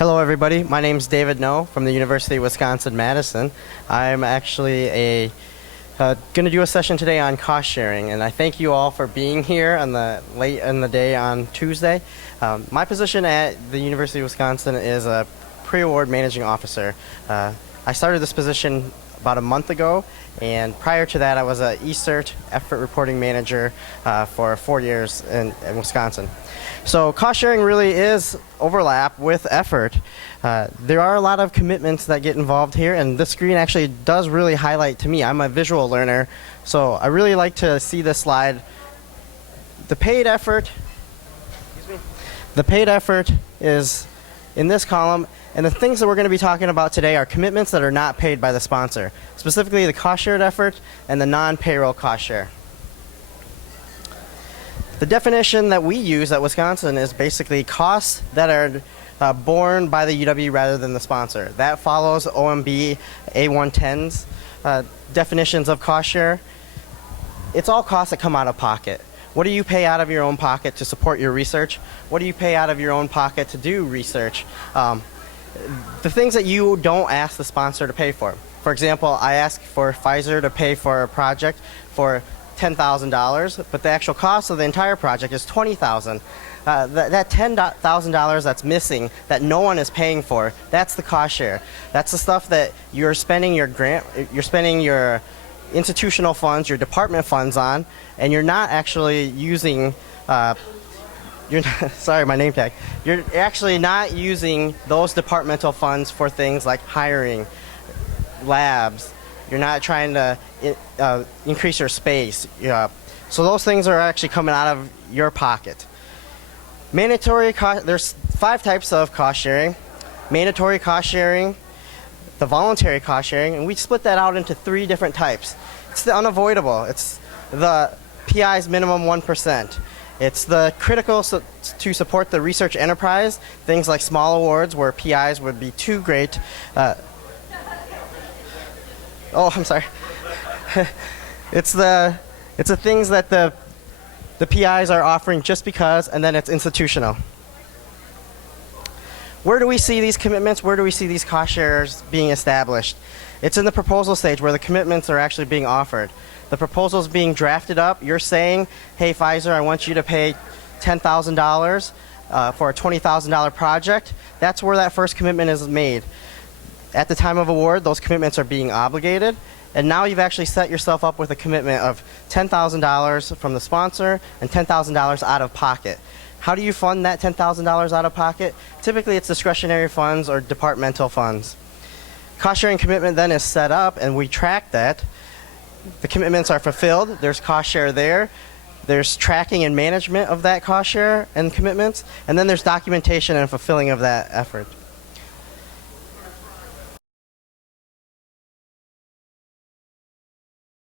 Hello everybody, my name is David No from the University of Wisconsin-Madison. I'm actually going to do a session today on cost sharing, and I thank you all for being here on the late in the day on Tuesday. My position at the University of Wisconsin is a pre-award managing officer. I started this position about a month ago, and prior to that I was an eCert effort reporting manager for 4 years in Wisconsin. So cost sharing really is overlap with effort. There are a lot of commitments that get involved here, and this screen actually does really highlight to me. I'm a visual learner, so I really like to see this slide. The paid effort is in this column, and the things that we're going to be talking about today are commitments that are not paid by the sponsor, specifically the cost shared effort and the non-payroll cost share. The definition that we use at Wisconsin is basically costs that are borne by the UW rather than the sponsor. That follows OMB A110's definitions of cost share. It's all costs that come out of pocket. What do you pay out of your own pocket to support your research? What do you pay out of your own pocket to do research? The things that you don't ask the sponsor to pay for. For example, I asked for Pfizer to pay for a project for $10,000, but the actual cost of the entire project is $20,000. That $10,000 that's missing, that no one is paying for, that's the cost share. That's the stuff that you're spending your institutional funds, your department funds on, and you're not actually using. Sorry, my name tag. You're actually not using those departmental funds for things like hiring, labs. You're not trying to increase your space. So those things are actually coming out of your pocket. Mandatory cost, there's 5 types of cost sharing. Mandatory cost sharing, the voluntary cost sharing, and we split that out into 3 different types. It's the unavoidable. It's the PI's minimum 1%. It's the critical to support the research enterprise, things like small awards where PIs would be too great. Oh, I'm sorry. It's the things that the PIs are offering just because, and then it's institutional. Where do we see these commitments? Where do we see these cost shares being established? It's in the proposal stage where the commitments are actually being offered. The proposal is being drafted up. You're saying, hey, Pfizer, I want you to pay $10,000 for a $20,000 project. That's where that first commitment is made. At the time of award, those commitments are being obligated, and now you've actually set yourself up with a commitment of $10,000 from the sponsor and $10,000 out of pocket. How do you fund that $10,000 out of pocket? Typically, it's discretionary funds or departmental funds. Cost sharing commitment then is set up, and we track that. The commitments are fulfilled. There's cost share there. There's tracking and management of that cost share and commitments, and then there's documentation and fulfilling of that effort.